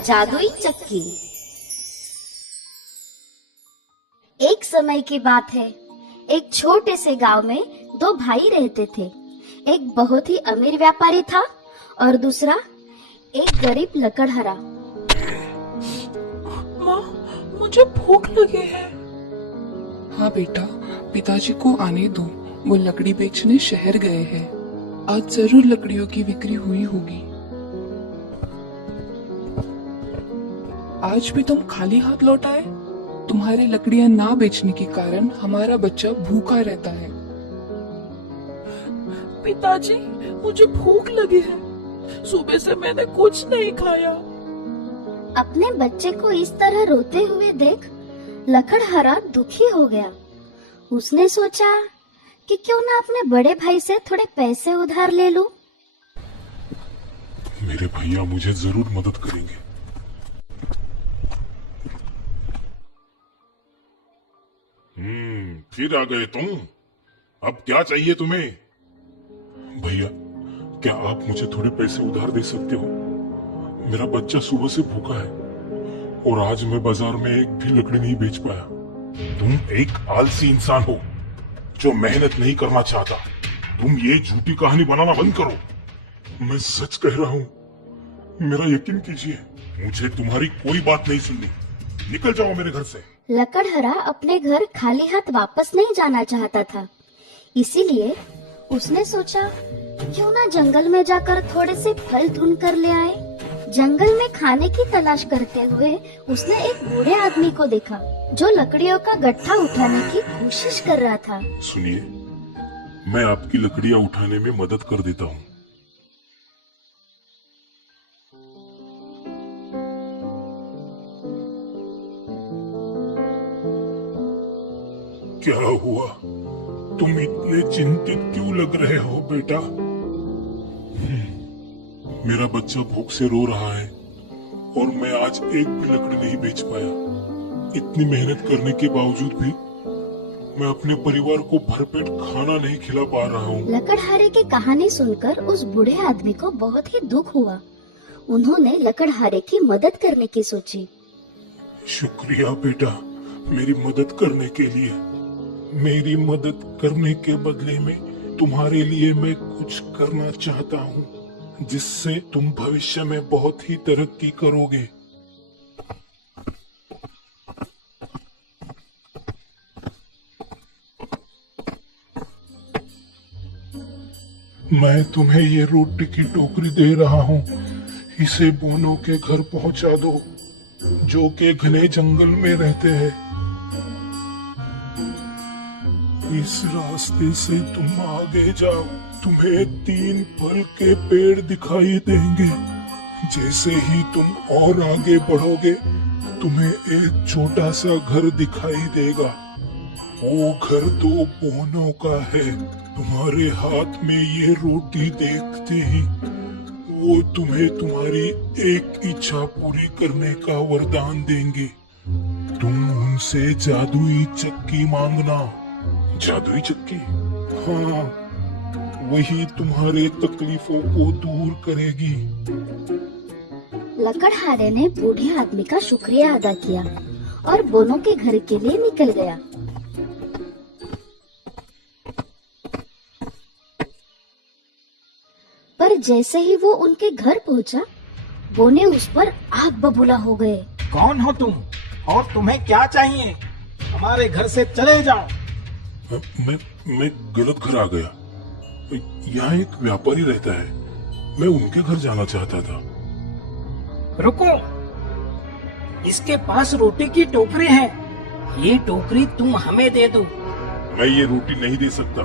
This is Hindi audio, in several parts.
जादुई चक्की। एक समय की बात है, एक छोटे से गांव में दो भाई रहते थे। एक बहुत ही अमीर व्यापारी था और दूसरा एक गरीब लकड़हारा। माँ, मुझे भूख लगी है। हाँ बेटा, पिताजी को आने दो, वो लकड़ी बेचने शहर गए हैं। आज जरूर लकड़ियों की बिक्री हुई होगी। आज भी तुम खाली हाथ लौट आए? तुम्हारे लकड़ियां ना बेचने के कारण हमारा बच्चा भूखा रहता है। पिताजी, मुझे भूख लगी है। सुबह से मैंने कुछ नहीं खाया। अपने बच्चे को इस तरह रोते हुए देख लकड़हारा दुखी हो गया। उसने सोचा कि क्यों ना अपने बड़े भाई से थोड़े पैसे उधार ले लूं। मेरे भैया मुझे जरूर मदद करेंगे। फिर आ गए तुम। अब क्या चाहिए तुम्हें? भैया, क्या आप मुझे थोड़े पैसे उधार दे सकते हो? मेरा बच्चा सुबह से भूखा है और आज मैं बाजार में एक भी लकड़ी नहीं बेच पाया। तुम एक आलसी इंसान हो जो मेहनत नहीं करना चाहता। तुम ये झूठी कहानी बनाना बंद करो। मैं सच कह रहा हूँ, मेरा यकीन कीजिए। मुझे तुम्हारी कोई बात नहीं सुननी। निकल जाओ मेरे घर से। लकड़हारा अपने घर खाली हाथ वापस नहीं जाना चाहता था, इसीलिए उसने सोचा क्यों ना जंगल में जाकर थोड़े से फल ढूंढ कर ले आए। जंगल में खाने की तलाश करते हुए उसने एक बूढ़े आदमी को देखा जो लकड़ियों का गट्ठा उठाने की कोशिश कर रहा था। सुनिए, मैं आपकी लकड़ियां उठाने में मदद कर देता हूँ। क्या हुआ? तुम इतने चिंतित क्यों लग रहे हो बेटा? मेरा बच्चा भूख से रो रहा है और मैं आज एक भी लकड़ी नहीं बेच पाया। इतनी मेहनत करने के बावजूद भी मैं अपने परिवार को भरपेट खाना नहीं खिला पा रहा हूँ। लकड़हारे की कहानी सुनकर उस बूढ़े आदमी को बहुत ही दुख हुआ। उन्होंने लकड़हारे की मदद करने की सोची। शुक्रिया बेटा, मेरी मदद करने के लिए। मेरी मदद करने के बदले में तुम्हारे लिए मैं कुछ करना चाहता हूँ जिससे तुम भविष्य में बहुत ही तरक्की करोगे। मैं तुम्हें ये रोटी की टोकरी दे रहा हूँ। इसे बोनो के घर पहुँचा दो, जो के घने जंगल में रहते हैं। इस रास्ते से तुम आगे जाओ, तुम्हें 3 फल के पेड़ दिखाई देंगे। जैसे ही तुम और आगे बढ़ोगे, तुम्हें एक छोटा सा घर दिखाई देगा। वो घर 2 बोनों का है। तुम्हारे हाथ में ये रोटी देखते ही वो तुम्हें तुम्हारी एक इच्छा पूरी करने का वरदान देंगे। तुम उनसे जादुई चक्की मांगना। जादुई चक्की? हाँ, वही तुम्हारे तकलीफों को दूर करेगी। लकड़हारे ने बूढ़े आदमी का शुक्रिया अदा किया और बोनो के घर के लिए निकल गया। पर जैसे ही वो उनके घर पहुंचा, बोने उस पर आग बबूला हो गए। कौन हो तुम और तुम्हें क्या चाहिए? हमारे घर से चले जाओ। मैं गलत घर आ गया। यहाँ एक व्यापारी रहता है, मैं उनके घर जाना चाहता था। रुको, इसके पास रोटी की टोकरी है। ये टोकरी तुम हमें दे दो। मैं ये रोटी नहीं दे सकता।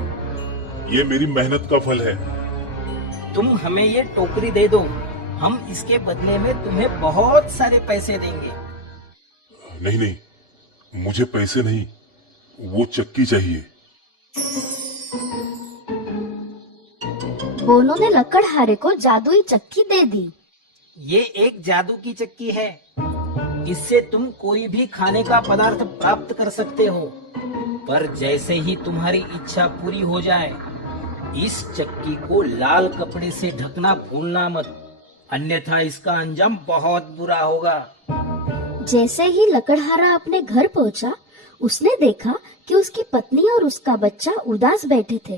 ये मेरी मेहनत का फल है। तुम हमें ये टोकरी दे दो, हम इसके बदले में तुम्हें बहुत सारे पैसे देंगे। नहीं नहीं, मुझे पैसे नहीं, वो चक्की चाहिए। बोनो ने लकड़हारे को जादुई चक्की दे दी। ये एक जादू की चक्की है। इससे तुम कोई भी खाने का पदार्थ प्राप्त कर सकते हो। पर जैसे ही तुम्हारी इच्छा पूरी हो जाए, इस चक्की को लाल कपड़े से ढकना भूलना मत। अन्यथा इसका अंजाम बहुत बुरा होगा। जैसे ही लकड़हारा अपने घर पहुंचा, उसने देखा कि उसकी पत्नी और उसका बच्चा उदास बैठे थे।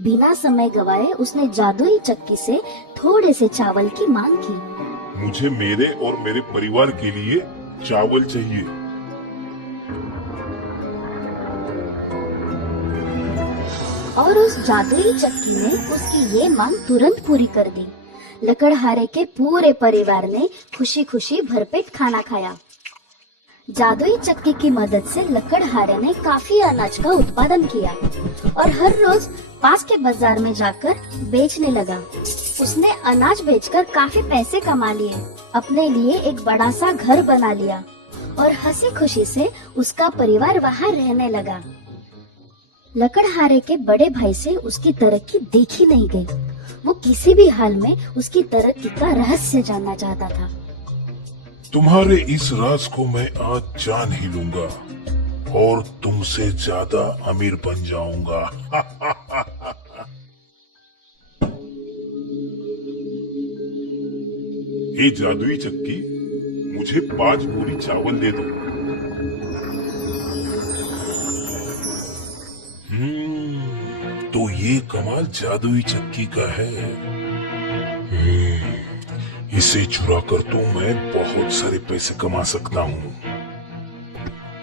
बिना समय गवाए उसने जादुई चक्की से थोड़े से चावल की मांग की। मुझे मेरे और मेरे परिवार के लिए चावल चाहिए। और उस जादुई चक्की ने उसकी ये मांग तुरंत पूरी कर दी। लकड़हारे के पूरे परिवार ने खुशी खुशी भरपेट खाना खाया। जादुई चक्की की मदद से लकड़हारे ने काफी अनाज का उत्पादन किया और हर रोज पास के बाजार में जाकर बेचने लगा। उसने अनाज बेचकर काफी पैसे कमा लिए, अपने लिए एक बड़ा सा घर बना लिया और हंसी खुशी से उसका परिवार वहाँ रहने लगा। लकड़हारे के बड़े भाई से उसकी तरक्की देखी नहीं गई। वो किसी भी हाल में उसकी तरक्की का रहस्य जानना चाहता था। तुम्हारे इस राज को मैं आज जान ही लूंगा और तुमसे ज्यादा अमीर बन जाऊंगा। ये जादुई चक्की, मुझे 5 बोरी चावल दे दो। तो ये कमाल जादुई चक्की का है। इसे चुरा कर तो मैं बहुत सारे पैसे कमा सकता हूँ।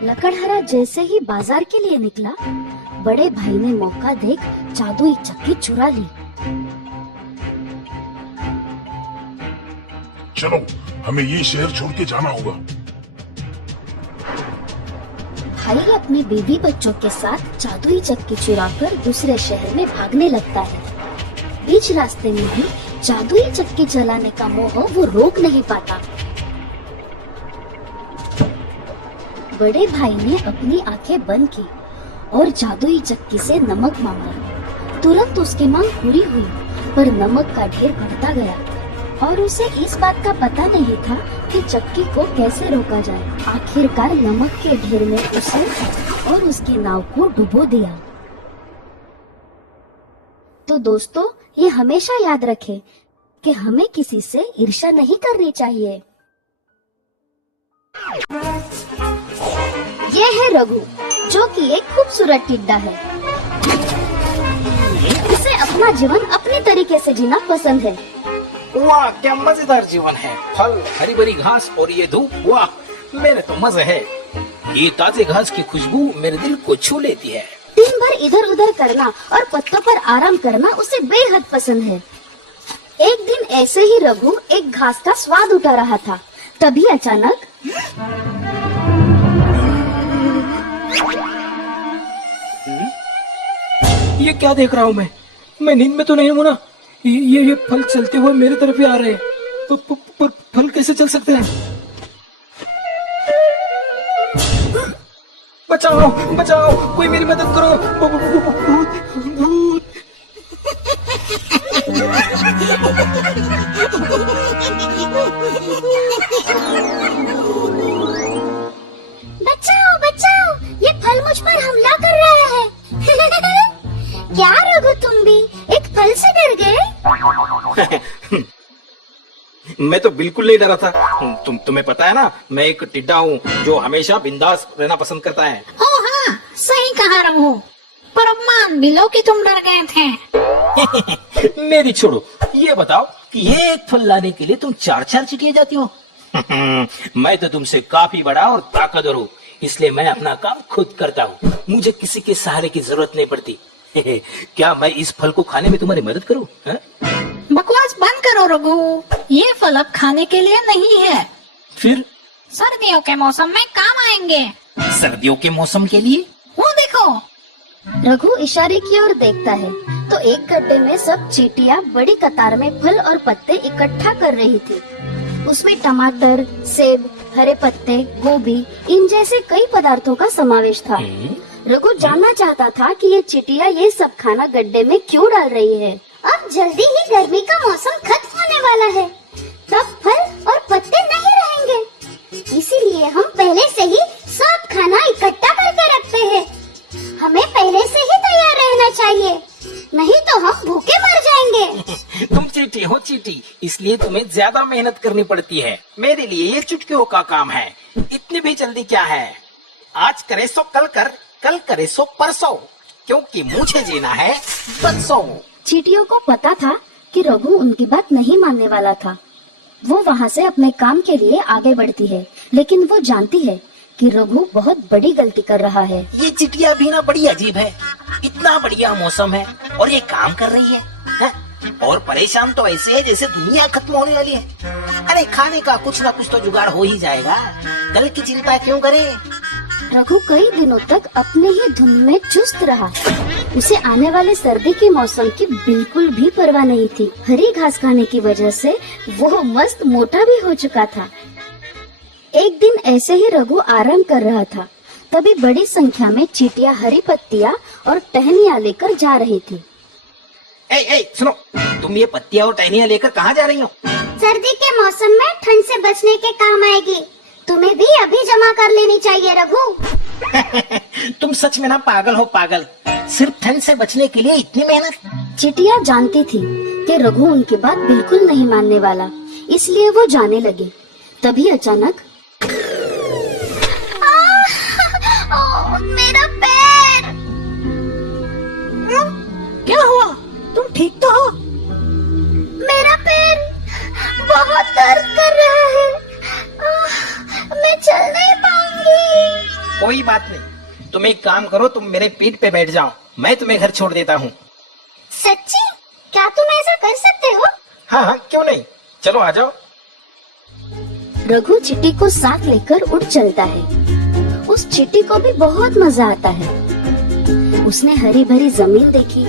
लकड़हारा जैसे ही बाजार के लिए निकला, बड़े भाई ने मौका देख जादुई चक्की चुरा ली। चलो, हमें ये शहर छोड़ के जाना होगा। भाई अपनी बीवी बच्चों के साथ जादुई चक्की चुराकर दूसरे शहर में भागने लगता है। बीच रास्ते में भी जादुई चक्की चलाने का मोह वो रोक नहीं पाता। बड़े भाई ने अपनी आंखें बंद की और जादुई चक्की से नमक मांगा। तुरंत उसकी मांग पूरी हुई, पर नमक का ढेर बढ़ता गया और उसे इस बात का पता नहीं था कि चक्की को कैसे रोका जाए। आखिरकार नमक के ढेर ने उसे और उसकी नाव को डुबो दिया। तो दोस्तों, ये हमेशा याद रखें कि हमें किसी से ईर्ष्या नहीं करनी चाहिए। ये है रघु, जो कि एक खूबसूरत टिड्डा है। उसे अपना जीवन अपने तरीके से जीना पसंद है। वाह, क्या मजेदार जीवन है। फल, हरी भरी घास और ये धूप, वाह, मेरे तो मजे है। ये ताजे घास की खुशबू मेरे दिल को छू लेती है। दिन भर इधर उधर करना और पत्तों पर आराम करना उसे बेहद पसंद है। एक दिन ऐसे ही रघु एक घास का स्वाद उठा रहा था। तभी अचानक ये क्या देख रहा हूँ मैं नींद में तो नहीं हूँ ना। ये फल चलते हुए मेरी तरफ ही आ रहे हैं। पर फल कैसे चल सकते हैं? बचाओ बचाओ, कोई मेरी मदद करो। भूत। बचाओ बचाओ, ये फल मुझ पर हमला कर रहा है। क्या रघु, तुम भी एक फल से डर गए? मैं तो बिल्कुल नहीं डरा था। तुम्हें पता है ना, मैं एक टिड्डा हूँ जो हमेशा बिंदास रहना पसंद करता है। ओ हाँ, सही कहा रघु, पर अब मान भी लो कि तुम डर गए थे। मेरी छोड़ो, ये बताओ कि ये एक फल लाने के लिए तुम 4-4 चिटिया जाती हो। मैं तो तुमसे काफी बड़ा और ताकतवर हूँ, इसलिए मैं अपना काम खुद करता हूँ। मुझे किसी के सहारे की जरूरत नहीं पड़ती। क्या मैं इस फल को खाने में तुम्हारी मदद करूँ? बकवास बंद करो रघु, ये फल अब खाने के लिए नहीं है। फिर? सर्दियों के मौसम में काम आएंगे। सर्दियों के मौसम के लिए? वो देखो। रघु इशारे की ओर देखता है तो एक गड्ढे में सब चींटियां बड़ी कतार में फल और पत्ते इकट्ठा कर रही थी। उसमें टमाटर, सेब, हरे पत्ते, गोभी, इन जैसे कई पदार्थों का समावेश था। रघु जानना चाहता था कि ये चिटिया ये सब खाना गड्ढे में क्यों डाल रही है। अब जल्दी ही गर्मी का मौसम खत्म होने वाला है, तब फल और पत्ते नहीं रहेंगे। इसीलिए हम पहले से ही सब खाना इकट्ठा करके रखते हैं। हमें पहले से ही तैयार रहना चाहिए, नहीं तो हम भूखे मर जाएंगे। तुम चींटी हो चींटी, इसलिए इसलिए तुम्हें ज्यादा मेहनत करनी पड़ती है। मेरे लिए ये चुटकियों का काम है। इतनी भी जल्दी क्या है? आज करे सो कल कर, कल करे सो परसों, क्योंकि मुझे जीना है बरसों। चींटियों को पता था कि रघु उनकी बात नहीं मानने वाला था। वो वहाँ से अपने काम के लिए आगे बढ़ती है, लेकिन वो जानती है कि रघु बहुत बड़ी गलती कर रहा है। ये चिटिया भी ना बड़ी अजीब है। इतना बढ़िया मौसम है और ये काम कर रही है? और परेशान तो ऐसे है जैसे दुनिया खत्म होने वाली है। अरे खाने का कुछ ना कुछ तो जुगाड़ हो ही जाएगा, कल की चिंता क्यों करे? रघु कई दिनों तक अपने ही धुन में चुस्त रहा। उसे आने वाले सर्दी के मौसम की बिल्कुल भी परवाह नहीं थी। हरी घास खाने की वजह से वो मस्त मोटा भी हो चुका था। एक दिन ऐसे ही रघु आराम कर रहा था, तभी बड़ी संख्या में चींटियां हरी पत्तियां और टहनियां लेकर जा रही थी। ए, सुनो, तुम ये पत्तियां और टहनियां लेकर कहाँ जा रही हो? सर्दी के मौसम में ठंड से बचने के काम आएगी। तुम्हें भी अभी जमा कर लेनी चाहिए रघु। तुम सच में ना पागल हो पागल। सिर्फ ठंड से बचने के लिए इतनी मेहनत? चींटियां जानती थी कि रघु उनकी बात बिल्कुल नहीं मानने वाला, इसलिए वो जाने लगे। तभी अचानक मेरा पैर! क्या हुआ? तुम ठीक तो हो? मेरा पैर बहुत दर्द कर रहा है। मैं चल नहीं पाऊंगी। कोई बात नहीं, तुम एक काम करो, तुम मेरे पीठ पे बैठ जाओ, मैं तुम्हें घर छोड़ देता हूँ। सच्ची? क्या तुम ऐसा कर सकते हो? हाँ, क्यों नहीं, चलो आ जाओ। रघु चींटी को साथ लेकर उड़ चलता है। उस चींटी को भी बहुत मजा आता है। उसने हरी भरी जमीन देखी,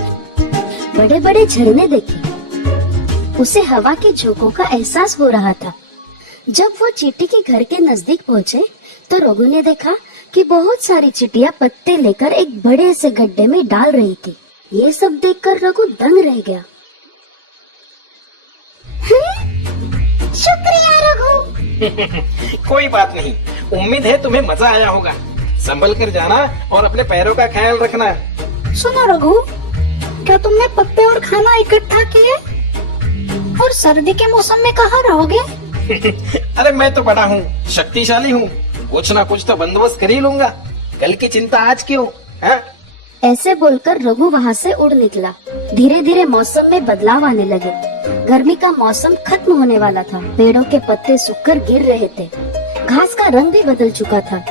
बड़े बड़े झरने देखे। उसे हवा के झोंकों का एहसास हो रहा था। जब वो चींटी के घर के नजदीक पहुँचे तो रघु ने देखा कि बहुत सारी चींटियां पत्ते लेकर एक बड़े से गड्ढे में डाल रही थी। ये सब देखकर रघु दंग रह गया। शुक्रिया रघु। कोई बात नहीं, उम्मीद है तुम्हें मजा आया होगा। संभल कर जाना और अपने पैरों का ख्याल रखना। सुनो रघु, क्या तुमने पत्ते और खाना इकट्ठा किए? और सर्दी के मौसम में कहाँ रहोगे? अरे मैं तो बड़ा हूँ, शक्तिशाली हूँ, कुछ ना कुछ तो बंदोबस्त कर ही लूंगा। कल की चिंता आज क्यों? हाँ? ऐसे बोलकर रघु वहाँ से उड़ निकला। धीरे धीरे मौसम में बदलाव आने लगे। गर्मी का मौसम खत्म होने वाला था। पेड़ों के पत्ते सूखकर गिर रहे थे। घास का रंग भी बदल चुका था।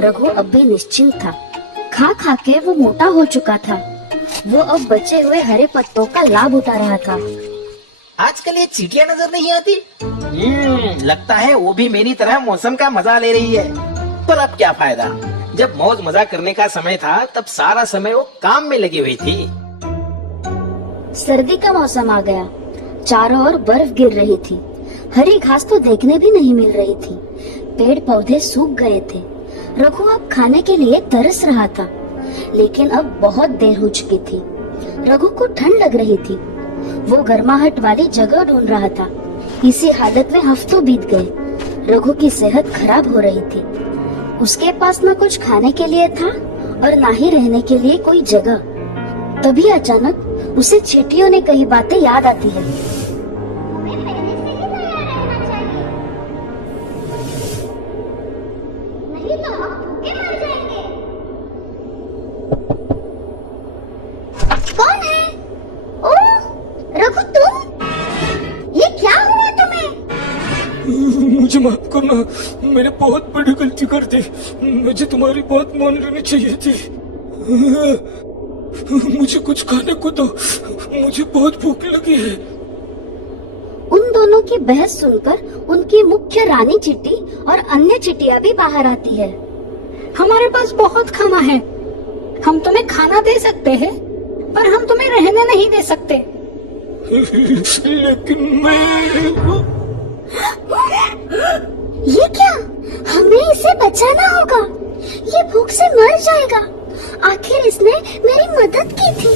रघु अब भी निश्चिंत था। खा खा के वो मोटा हो चुका था। वो अब बचे हुए हरे पत्तों का लाभ उठा रहा था। आजकल ये चींटियां नजर नहीं आती। लगता है वो भी मेरी तरह मौसम का मजा ले रही है। पर अब क्या फायदा, जब मौज मजा करने का समय था तब सारा समय वो काम में लगी हुई थी। सर्दी का मौसम आ गया। चारों ओर बर्फ गिर रही थी। हरी घास तो देखने भी नहीं मिल रही थी। पेड़ पौधे सूख गए थे। रघु अब खाने के लिए तरस रहा था, लेकिन अब बहुत देर हो चुकी थी। रघु को ठंड लग रही थी। वो गर्माहट वाली जगह ढूंढ रहा था। इसी हालत में हफ्तों बीत गए। रघु की सेहत खराब हो रही थी। उसके पास न कुछ खाने के लिए था और न ही रहने के लिए कोई जगह। तभी अचानक उसे चींटियों ने कही बातें याद आती है। नहीं तो हम भूखे मर जाएंगे। कौन है? ओह, रघु तुम? ये क्या हुआ तुम्हें? मुझे माफ करना, मैंने बहुत बड़ी गलती कर दी। मुझे तुम्हारी बात मान लेनी चाहिए थी। मुझे कुछ खाने को दो, मुझे बहुत भूख लगी है। उन दोनों की बहस सुनकर उनकी मुख्य रानी चींटी और अन्य चींटियां भी बाहर आती है। हमारे पास बहुत खाना है। हम तुम्हें खाना दे सकते हैं, पर हम तुम्हें रहने नहीं दे सकते। लेकिन मैं... ये क्या? हमें इसे बचाना होगा। ये भूख से मर जाएगा। आखिर इसने मेरी मदद की थी।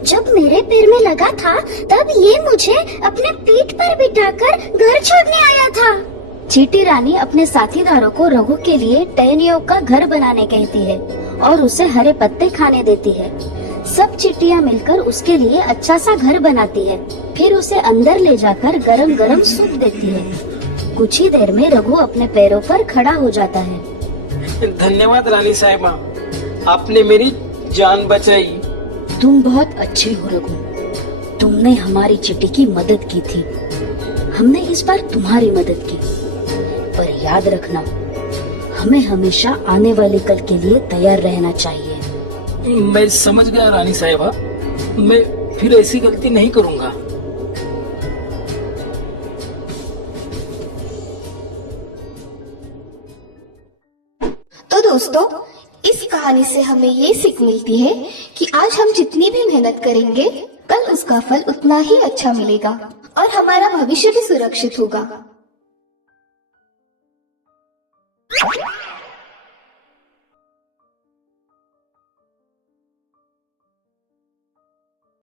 जब मेरे पैर में लगा था तब ये मुझे अपने पीठ पर बिठाकर घर छोड़ने आया था। चींटी रानी अपने साथीदारों को रघु के लिए टहनियों का घर बनाने कहती है और उसे हरे पत्ते खाने देती है। सब चिट्टियाँ मिलकर उसके लिए अच्छा सा घर बनाती है, फिर उसे अंदर ले जाकर गरम गरम सूप देती है। कुछ ही देर में रघु अपने पैरों पर खड़ा हो जाता है। धन्यवाद रानी साहिबा, आपने मेरी जान बचाई। तुम बहुत अच्छे हो रघु, तुमने हमारी चिट्टी की मदद की थी, हमने इस बार तुम्हारी मदद की। पर याद रखना, हमें हमेशा आने वाले कल के लिए तैयार रहना चाहिए। मैं समझ गया रानी साहिबा, मैं फिर ऐसी गलती नहीं करूंगा। तो दोस्तों, इस कहानी से हमें ये सीख मिलती है कि आज हम जितनी भी मेहनत करेंगे, कल उसका फल उतना ही अच्छा मिलेगा और हमारा भविष्य भी सुरक्षित होगा।